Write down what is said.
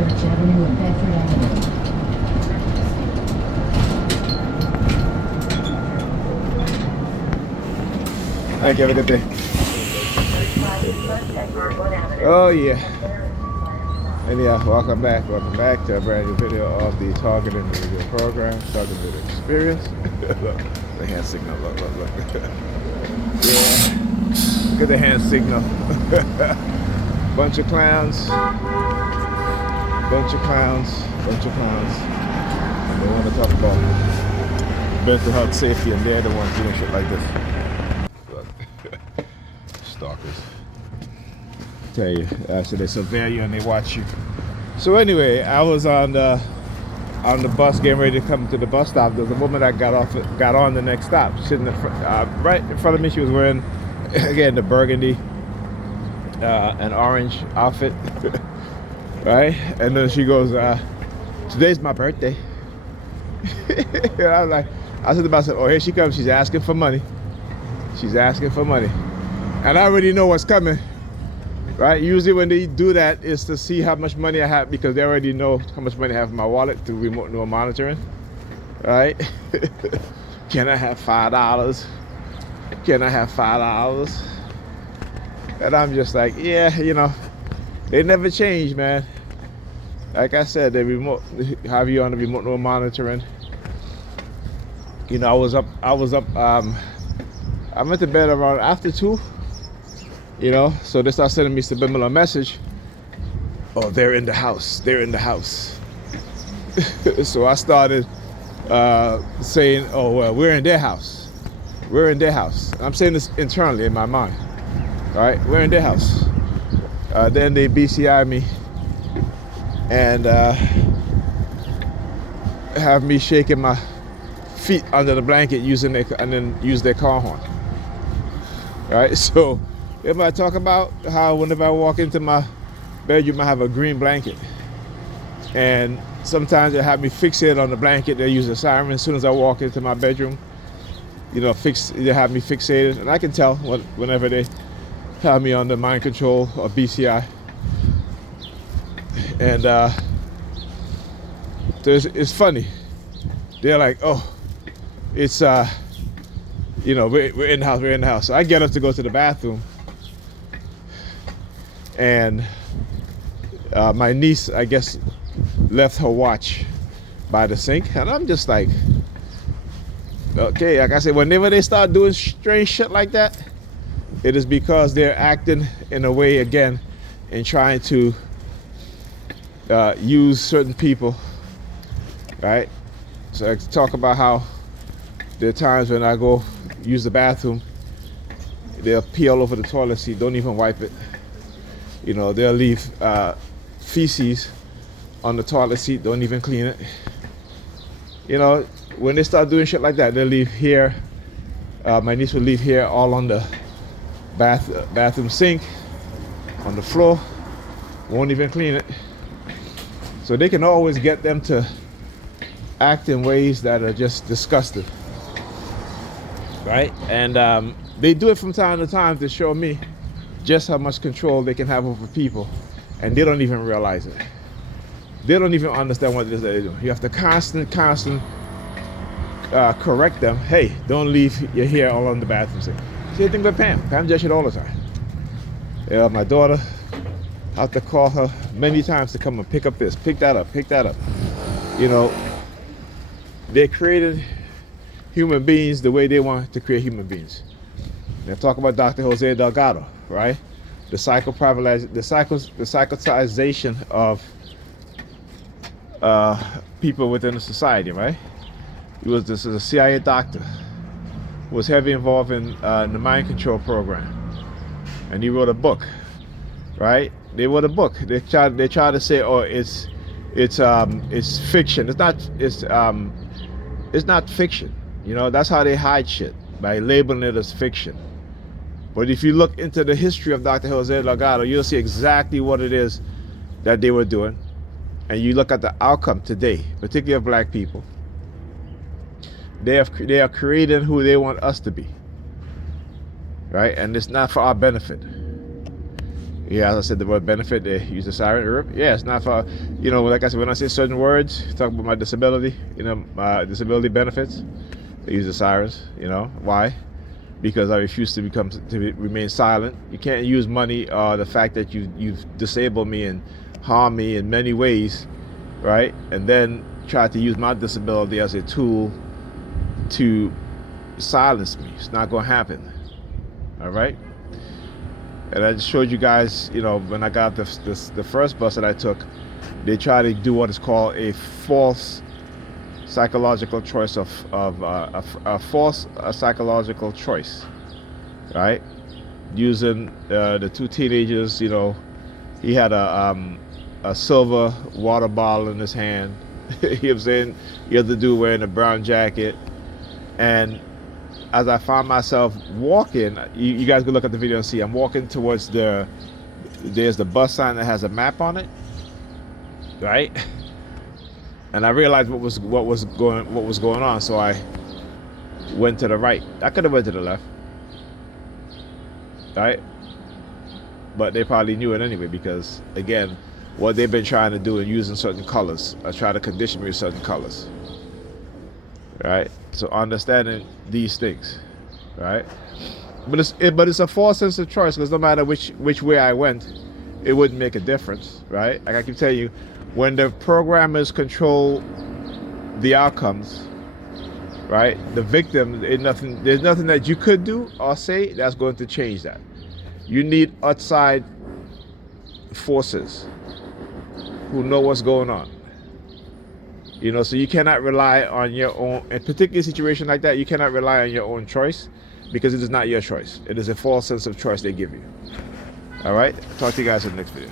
Church Avenue and Bedford Avenue. Thank you. Have a good day. Oh yeah. Anyhow, welcome back to a brand new video of the Target Individual Program, Target Video Experience. Look, the hand signal, look. Yeah, look at the hand signal. bunch of clowns. And they want to talk about mental health safety, and they're the ones doing shit like this. Look, stalkers. Tell you, so they surveil you and they watch you. So anyway, I was on the bus getting ready to come to the bus stop. There was a woman that got on the next stop, sitting right in front of me. She was wearing, again, the burgundy and orange outfit, right? And then she goes, "Today's my birthday." And I was like, I said to myself, "Oh, here she comes. She's asking for money. And I already know what's coming." Right? Usually when they do that is to see how much money I have, because they already know how much money I have in my wallet through remote neural monitoring. Right? Can I have $5? And I'm just like, yeah, they never change, man. Like I said, they have you on the remote neural monitoring. I was up, I went to bed around after 2. So they start sending me subliminal message. Oh, they're in the house. So I started saying, oh, well, we're in their house. I'm saying this internally in my mind. All right, we're in their house. Then they BCI me and have me shaking my feet under the blanket and then use their car horn. All right, so if I talk about how whenever I walk into my bedroom, I have a green blanket. And sometimes they have me fixated on the blanket. They use a siren as soon as I walk into my bedroom. They have me fixated. And I can tell whenever they have me under mind control or BCI. And it's funny. They're like, oh, it's, we're in the house. So I get up to go to the bathroom. And my niece, I guess, left her watch by the sink. And I'm just like, okay, like I said, whenever they start doing strange shit like that, it is because they're acting in a way, again, and trying to use certain people, right? So I talk about how there are times when I go use the bathroom, they'll pee all over the toilet seat, don't even wipe it. They'll leave feces on the toilet seat, don't even clean it. When they start doing shit like that, they'll leave hair. My niece will leave hair all on the bathroom sink, on the floor, won't even clean it. So they can always get them to act in ways that are just disgusting, right? And they do it from time to time to show me just how much control they can have over people, and they don't even realize it. They don't even understand what it is that they do. You have to constant correct them. Hey, don't leave your hair all on the bathroom sink. Same thing with Pam. Pam does it all the time. My daughter, I have to call her many times to come and pick up this, pick that up. They created human beings the way they want to create human beings. They talk about Dr. Jose Delgado, right? The psychotization of people within the society, right? This is a CIA doctor who was heavily involved in the mind control program, and he wrote a book, right? They wrote a book. They tried to say, oh, it's fiction. It's not fiction. That's how they hide shit, by labeling it as fiction. But if you look into the history of Dr. Jose Delgado, you'll see exactly what it is that they were doing. And you look at the outcome today, particularly of black people. They are creating who they want us to be, right? And it's not for our benefit. Yeah, as I said, the word benefit, they use the siren. Yeah, it's not for, you know, like I said, when I say certain words, talk about my disability, you know, my disability benefits, they use the sirens, you know. Why? Because I refuse to remain silent. You can't use money, the fact that you've disabled me and harmed me in many ways, right? And then try to use my disability as a tool to silence me. It's not going to happen. All right. And I just showed you guys, you know, when I got the first bus that I took, they try to do what is called a false psychological choice a false psychological choice, right? Using the two teenagers, you know, he had a silver water bottle in his hand. You know what I'm saying? The other dude wearing a brown jacket. And as I found myself walking, you guys can look at the video and see I'm walking towards there's the bus sign that has a map on it, right? And I realized what was going on, so I went to the right. I could have went to the left, right? But they probably knew it anyway, because again, what they've been trying to do in using certain colors, I try to condition me with certain colors, right? So understanding these things, right? But it's a false sense of choice, because no matter which way I went, it wouldn't make a difference, right? Like I keep telling you, when the programmers control the outcomes, right? The victim, there's nothing that you could do or say that's going to change that. You need outside forces who know what's going on. You know, so you cannot rely on your own, in a particular situation like that, you cannot rely on your own choice, because it is not your choice. It is a false sense of choice they give you. All right, talk to you guys in the next video.